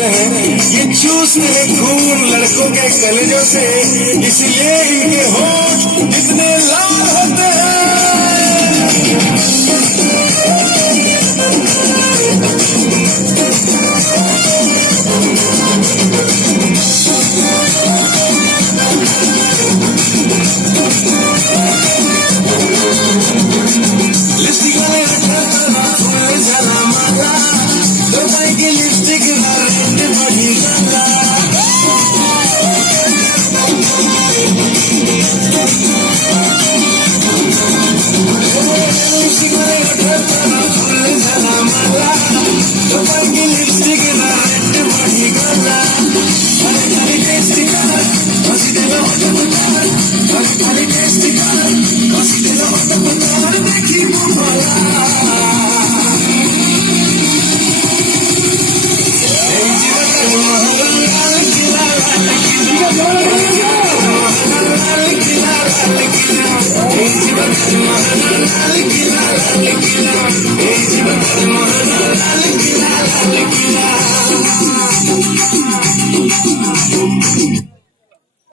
होते हैं, ये चूसते हैं खून लड़कों के कलेजों से, इसलिए इनके होठ इतने लाल होते हैं। लिपस्टिक वाले रखा फूल जला माला, दो भाई की लिपस्टिक रेड बड़ी काला। लिपस्टिक वाले रखा फूल जला माला, दो भाई की लिपस्टिक रेड बड़ी काला। अरे खाली टेस्टी कलर, हंसी दे लो होठ पतार, अरे खाली टेस्टी कलर, हंसी दे लो होठ पतार, देखी मुबाला। Hey,